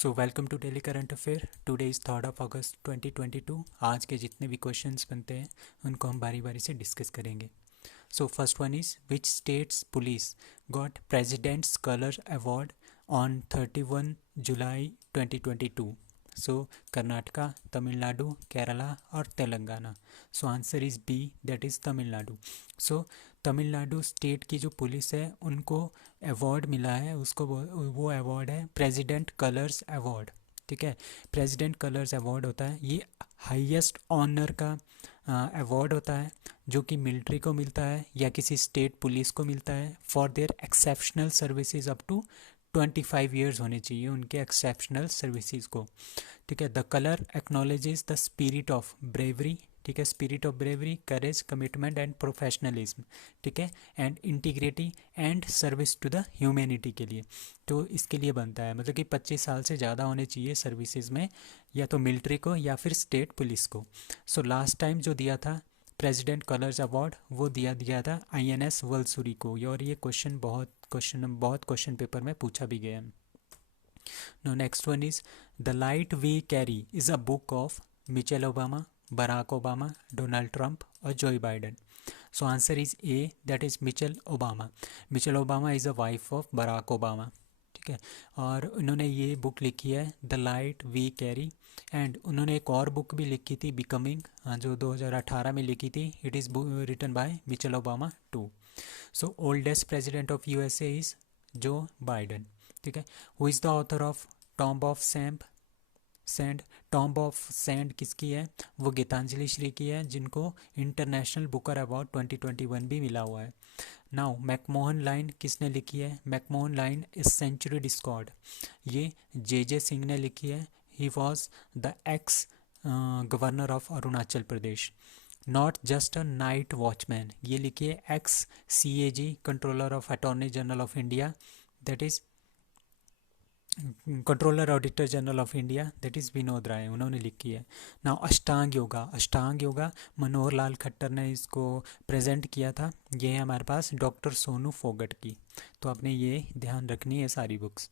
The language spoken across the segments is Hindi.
So welcome to daily current affair. Today is 3 August 2022। आज के जितने भी क्वेश्चंस बनते हैं उनको हम बारी बारी से डिस्कस करेंगे। So first one is which states police got president's colour award on 31 July 2022। So Karnataka, Tamil Nadu, Kerala और Telangana. So answer is B, that is Tamil Nadu. So Tamil Nadu state की जो पुलिस है उनको अवार्ड मिला है, उसको वो अवार्ड है प्रेसिडेंट कलर्स अवार्ड। ठीक है, प्रेसिडेंट कलर्स अवार्ड होता है, ये हाईएस्ट ऑनर का अवार्ड होता है जो कि मिलिट्री को मिलता है या किसी स्टेट पुलिस को मिलता है for their exceptional services up to 25 years होने चाहिए उनके एक्सेप्शनल सर्विसेज को। ठीक है, the colour acknowledges the spirit of bravery. ठीक है, spirit of bravery, courage, commitment and professionalism. ठीक है, and integrity and service to the humanity के लिए। तो इसके लिए बनता है, मतलब कि 25 साल से ज़्यादा होने चाहिए सर्विसेज में, या तो मिलिट्री को या फिर स्टेट पुलिस को। सो लास्ट टाइम जो दिया था प्रेसिडेंट कलर्स अवार्ड वो दिया था INS वलसुरी को, और ये बहुत क्वेश्चन पेपर में पूछा भी गया है। Now next one is The Light We Carry is a book of Michelle Obama, Barack Obama, Donald Trump or Joe Biden. So answer is A, that is Michelle Obama. Michelle Obama is a wife of Barack Obama. ठीक है, और उन्होंने ये बुक लिखी है the light we carry, and उन्होंने एक और बुक भी लिखी थी बिकमिंग, जो 2018 में लिखी थी। It is written by Michelle Obama too. So oldest president of USA is Joe Biden. ठीक है, who is the author of Tomb of Sand. Tomb of Sand किसकी है? वो गीतांजलि श्री की है, जिनको इंटरनेशनल बुकर अवार्ड 2021 भी मिला हुआ है। नाउ मैकमोहन लाइन किसने लिखी है? McMahon line is century discord, ये JJ सिंह ने लिखी है। He was the ex governor of Arunachal Pradesh. Not just a night watchman, ये लिखी है ex CAG controller of attorney general of India, that is controller auditor general of India, that is Vinod Rai, उन्होंने लिखी है। ना अष्टांग योगा मनोहर लाल खट्टर ने इसको प्रेजेंट किया था। ये है हमारे पास डॉक्टर सोनू फोगट की, तो आपने ये ध्यान रखनी है सारी books.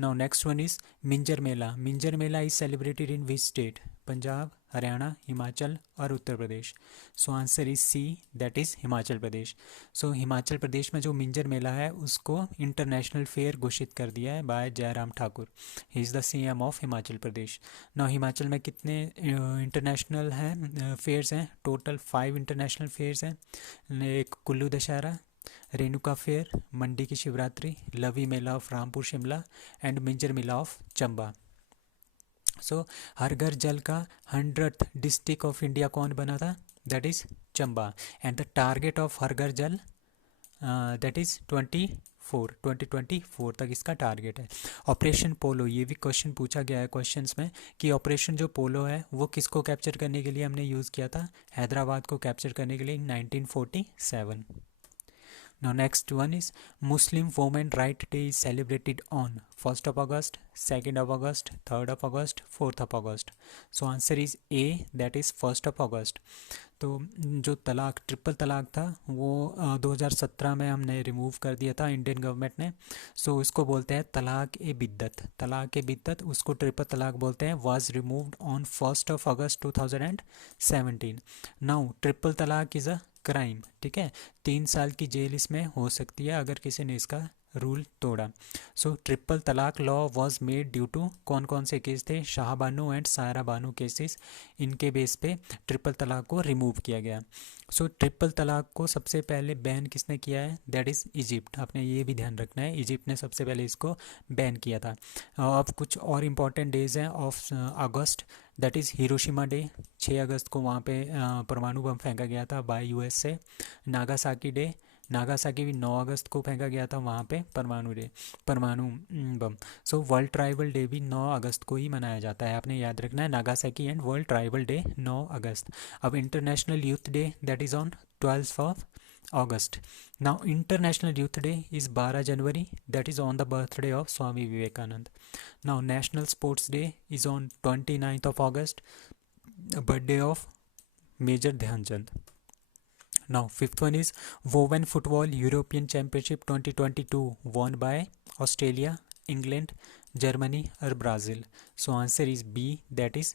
Now next one is Minjar Mela is celebrated in which state? Punjab, Haryana, Himachal और Uttar Pradesh. So answer is C, that is Himachal Pradesh. So Himachal Pradesh में जो मिंजर मेला है उसको इंटरनेशनल फेयर घोषित कर दिया है by Jairam Thakur. He is the CM of Himachal Pradesh. ना हिमाचल में कितने इंटरनेशनल हैं फेयर्स हैं? टोटल 5 इंटरनेशनल फेयर्स हैं। एक कुल्लू दशहरा, रेणुका फेयर, मंडी की Shivratri, Lavi Mela of Rampur Shimla and Minjar Mela of Chamba. So हर घर जल का 100th डिस्ट्रिक्ट ऑफ इंडिया कौन बना था? That is Chamba. And the target of her घर जल दैट इज़ 2024 तक इसका टारगेट है। ऑपरेशन पोलो, ये भी क्वेश्चन पूछा गया है क्वेश्चंस में कि ऑपरेशन जो पोलो है वो किसको कैप्चर करने के लिए हमने यूज़ किया था? हैदराबाद को कैप्चर करने के लिए 1947। Now next one is Muslim Women Right Day is celebrated on 1st of August, 2nd of August, 3rd of August, 4th of August. So answer is A, that is 1st of August. तो जो ट्रिपल तलाक था वो 2017 में हमने रिमूव कर दिया था इंडियन गवर्नमेंट ने। सो इसको बोलते हैं तलाक ए बिद्दत, उसको ट्रिपल तलाक बोलते हैं। Was removed on 1st of August 2017। Now triple तलाक इज़ अ क्राइम। ठीक है, 3 साल की जेल इसमें हो सकती है अगर किसी ने इसका रूल तोड़ा। So triple talaq law was made due to कौन कौन से केस थे? शाह बानो एंड सायरा बानो केसेस, इनके बेस पे ट्रिपल तलाक को रिमूव किया गया। सो ट्रिपल तलाक को सबसे पहले बैन किसने किया है? That is Egypt. आपने ये भी ध्यान रखना है, इजिप्ट ने सबसे पहले इसको बैन किया था। अब कुछ और इम्पॉर्टेंट डेज हैं of August, that is Hiroshima day, 6 अगस्त को वहाँ पे परमाणु बम फेंका गया था बाय US से। नागासाकी डे, नागासाकी भी 9 अगस्त को फेंका गया था वहाँ पे परमाणु बम। सो वर्ल्ड ट्राइबल डे भी 9 अगस्त को ही मनाया जाता है, आपने याद रखना है, Nagasaki and world tribal day 9 अगस्त। अब international youth day that is on 12th of August. Now International Youth Day is 12 January, that is on the birthday of Swami Vivekanand. Now National Sports Day is on 29th of August, birthday of Major Dhyanchand. Now fifth one is Women Football European Championship 2022 won by Australia, England, Germany और Brazil. So answer is B, that is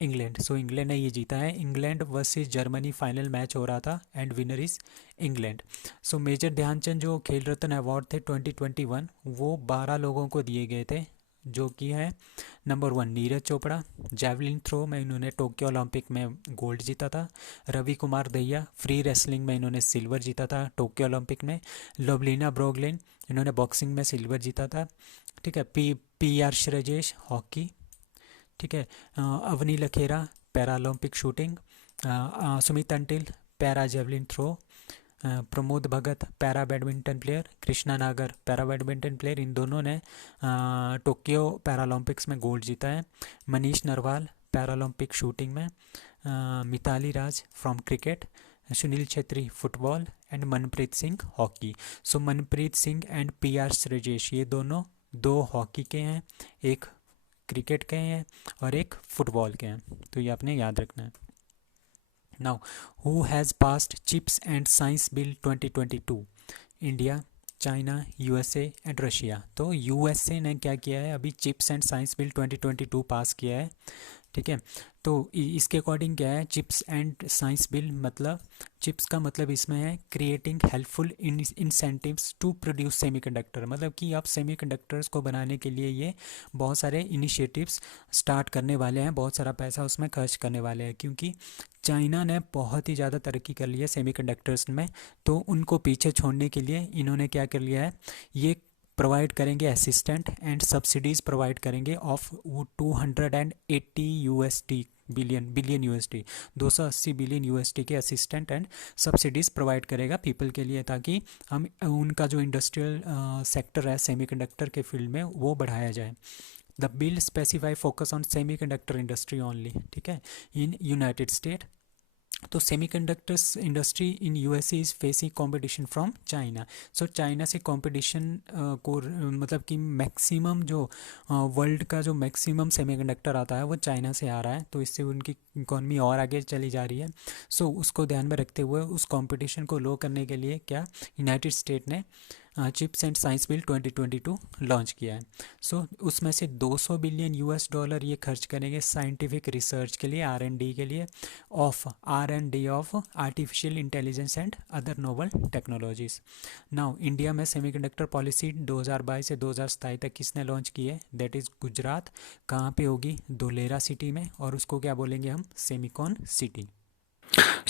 England. So England ने ये जीता है। England versus Germany final match हो रहा था and winner is England. So major Dhyanchand जो खेल रत्न अवार्ड थे 2021 वो 12 लोगों को दिए गए थे, जो कि है number 1 Neeraj Chopra, javelin throw में इन्होंने टोक्यो ओलंपिक में गोल्ड जीता था। रवि कुमार दहिया, फ्री रेसलिंग में इन्होंने सिल्वर जीता था टोक्यो ओलंपिक में। लवलीना ब्रोगलिन, इन्होंने बॉक्सिंग में सिल्वर जीता था। ठीक है। P R Sreejesh, hockey. ठीक है। Avani Lekhara, Paralympic shooting. Sumit Antil, para javelin throw. Pramod Bhagat, para badminton player. Krishna Nagar, para badminton player. इन दोनों ने टोक्यो पैरालंपिक्स में गोल्ड जीता है। मनीष नरवाल, पैरालंपिक शूटिंग में। Mithali Raj from cricket. Sunil Chhetri, football. And Manpreet Singh, hockey. So Manpreet Singh and P R Sreejesh ये दोनों 2 हॉकी के हैं, एक क्रिकेट के हैं और एक फुटबॉल के हैं। तो ये आपने याद रखना है। Now who has passed chips and science bill 2022? India, China, USA and Russia. तो यूएसए ने क्या किया है, अभी chips and science bill 2022 pass किया है। ठीक है। तो इसके अकॉर्डिंग क्या है, चिप्स एंड साइंस बिल मतलब चिप्स का मतलब इसमें है creating helpful incentives to produce semiconductor, मतलब कि आप सेमीकंडक्टर्स को बनाने के लिए ये बहुत सारे इनिशिएटिव्स स्टार्ट करने वाले हैं, बहुत सारा पैसा उसमें खर्च करने वाले हैं, क्योंकि चाइना ने बहुत ही ज़्यादा तरक्की कर ली है सेमीकंडक्टर्स में। तो उनको पीछे छोड़ने के लिए इन्होंने क्या कर लिया है, ये प्रोवाइड करेंगे असिस्टेंट एंड सब्सिडीज़ प्रोवाइड करेंगे of 280 USD billion USD 280 billion USD के असिस्टेंट एंड सब्सिडीज़ प्रोवाइड करेगा पीपल के लिए, ताकि हम उनका जो इंडस्ट्रियल सेक्टर है सेमीकंडक्टर के फील्ड में वो बढ़ाया जाए। The bill specify focus on semiconductor industry only. ठीक है, इन यूनाइटेड स्टेट। तो semiconductors industry in USA is facing competition from China. So China से कंपटीशन को मतलब कि मैक्सिमम जो वर्ल्ड का जो मैक्सिमम सेमीकंडक्टर आता है वो चाइना से आ रहा है, तो इससे उनकी इकॉनमी और आगे चली जा रही है। सो उसको ध्यान में रखते हुए उस कंपटीशन को लो करने के लिए क्या यूनाइटेड स्टेट ने chips and science bill 2022 launch किया है। सो उसमें से 200 बिलियन यूएस डॉलर ये खर्च करेंगे साइंटिफिक रिसर्च के लिए, R&D के लिए, R&D of artificial intelligence and other novel technologies. Now India में सेमीकंडक्टर पॉलिसी 2022 से 2027 तक किसने लॉन्च की है, दैट इज़ गुजरात। कहाँ पे होगी, धोलेरा सिटी में, और उसको क्या बोलेंगे हम, Semicon city.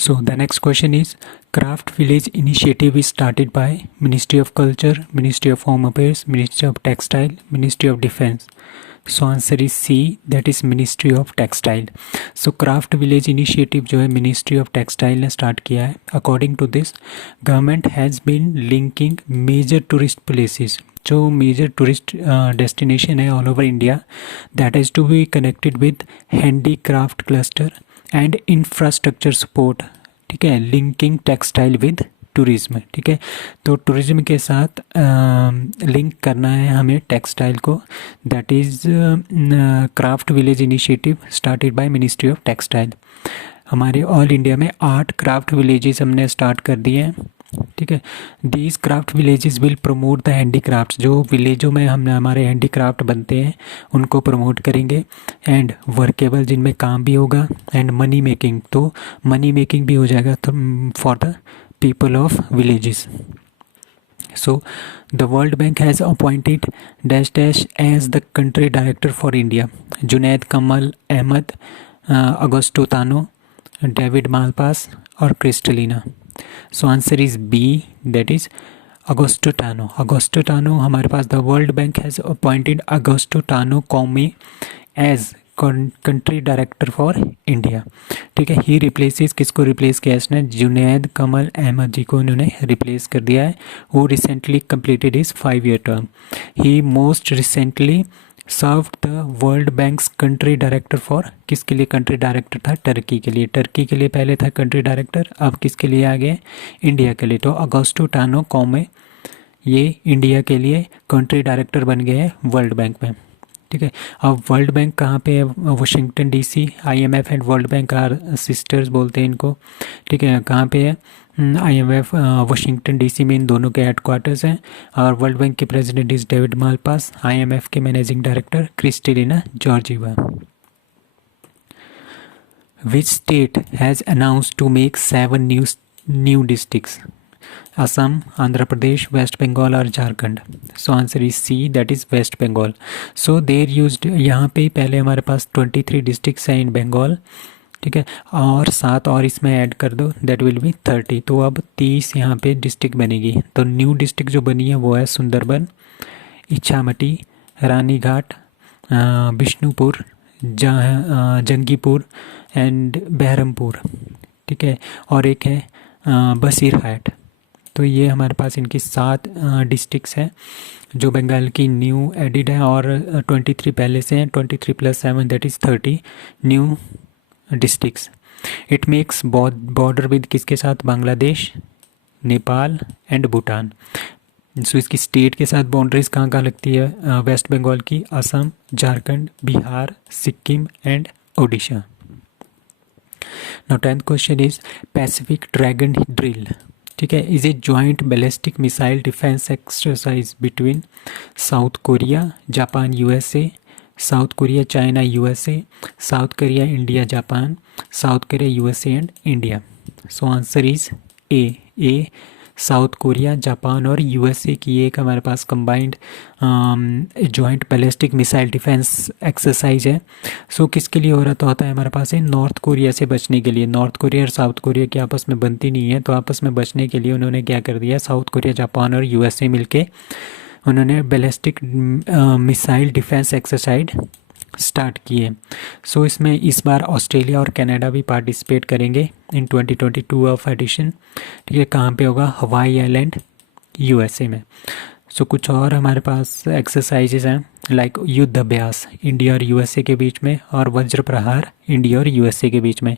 So the next question is, Craft Village initiative is started by Ministry of Culture, Ministry of Home Affairs, Ministry of Textile, Ministry of Defense. So answer is C, that is Ministry of Textile. So Craft Village initiative जो है Ministry of Textile ने start किया है. According to this, government has been linking major tourist places, जो मेजर टूरिस्ट डेस्टिनेशन है all over India, that is to be connected with handicraft cluster and infrastructure support. ठीक है, लिंकिंग टेक्सटाइल विद टूरिज्म। ठीक है, तो टूरिज्म के साथ लिंक करना है हमें टेक्सटाइल को, that is craft village initiative started by ministry of textile. हमारे ऑल इंडिया में 8 क्राफ्ट विलेजेस हमने स्टार्ट कर दिए हैं। ठीक है, these craft villages will promote the handicrafts, जो विलेजों में हम हमारे हैंडीक्राफ्ट बनते हैं उनको प्रमोट करेंगे, एंड वर्केबल जिनमें काम भी होगा, एंड मनी मेकिंग, तो मनी मेकिंग भी हो जाएगा for the people of villages. So the World Bank has appointed dash dash as the country director for India. Junaid Kamal Ahmed, Augusto Tano, David Malpass और Kristalina. So answer is B, that is Augusto Tano. Augusto Tano हमारे पास the World Bank has appointed Augusto Tano Comey as country director for India. ठीक है, ही रिप्लेसेस, किसको रिप्लेस किया इसने, जुनैद कमल अहमद जी को इन्होंने रिप्लेस कर दिया है, वो recently completed his 5-year term. He most recently serve the world bank's country director for, किसके लिए कंट्री डायरेक्टर था, टर्की के लिए। टर्की के लिए पहले था कंट्री डायरेक्टर, अब किसके लिए आ गए, इंडिया के लिए। तो अगोस्टो टानो कॉमे ये इंडिया के लिए कंट्री डायरेक्टर बन गए हैं वर्ल्ड बैंक में। ठीक है। अब वर्ल्ड बैंक कहाँ पे है? Washington DC. IMF and World Bank are sisters बोलते हैं इनको, ठीक है। कहाँ पे है? आईएमएफ वाशिंगटन डीसी में इन दोनों के हेडक्वार्टर्स हैं। और वर्ल्ड बैंक के president is David Malpass, IMF के managing director Kristalina Georgieva. Which state has announced to make 7 new districts? Assam, Andhra Pradesh, west Bengal और Jharkhand. So answer is C, that is west Bengal. So there used, यहाँ पे पहले हमारे पास 23 डिस्ट्रिक्ट्स हैं इन बंगाल, ठीक है, और 7 और इसमें ऐड कर दो, दैट विल बी 30। तो अब 30 यहाँ पे डिस्ट्रिक्ट बनेगी। तो न्यू डिस्ट्रिक्ट जो बनी है वो है सुंदरबन, इच्छामती, रानीघाट, बिष्णुपुर, जंगीपुर एंड बहरमपुर, ठीक है, और एक है बसीरहाट। तो ये हमारे पास इनकी 7 डिस्ट्रिक्ट्स हैं जो बंगाल की न्यू एडिड है, और 23 पहले से हैं। 23 + 7 that is 30 new districts. It makes border with किसके साथ? बांग्लादेश, नेपाल एंड भूटान। सो इसकी स्टेट के साथ बाउंड्रीज कहाँ कहाँ लगती है वेस्ट बंगाल की? Assam, Jharkhand, Bihar, Sikkim and Odisha. Now 10th question is Pacific dragon drill, ठीक है, is a joint ballistic missile defence exercise between South Korea, Japan, USA, South Korea, China, USA, South Korea, India, Japan, South Korea, USA and India. So answer is A, South Korea, Japan और यूएसए की एक हमारे पास combined joint ballistic missile defence exercise है। सो किसके लिए हो रहा होता है हमारे पास? है नॉर्थ कोरिया से बचने के लिए। नॉर्थ कोरिया और साउथ कोरिया की आपस में बनती नहीं है, तो आपस में बचने के लिए उन्होंने क्या कर दिया? साउथ कोरिया, जापान और यूएसए मिलके उन्होंने ballistic missile defence exercise start किए। सो इसमें इस बार ऑस्ट्रेलिया और कनाडा भी पार्टिसिपेट करेंगे इन 2022 ऑफ एडिशन, ठीक है। कहाँ पे होगा? हवाई आइलैंड, यूएसए में। सो कुछ और हमारे पास एक्सरसाइजेज हैं लाइक युद्ध अभ्यास इंडिया और यूएसए के बीच में, और वज्र प्रहार इंडिया और यूएसए के बीच में।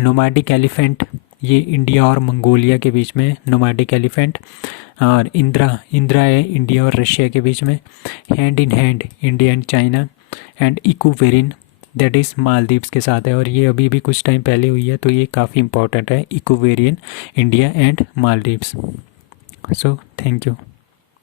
नोमैडिक एलिफेंट, ये इंडिया और मंगोलिया के बीच में नोमैडिक एलिफेंट। और इंद्रा है इंडिया और रशिया के बीच में। Hand in hand India and China. And Ekuverin that is Maldives के साथ है, और ये अभी भी कुछ टाइम पहले हुई है, तो ये काफ़ी इंपॉर्टेंट है, Ekuverin India and Maldives. So thank you.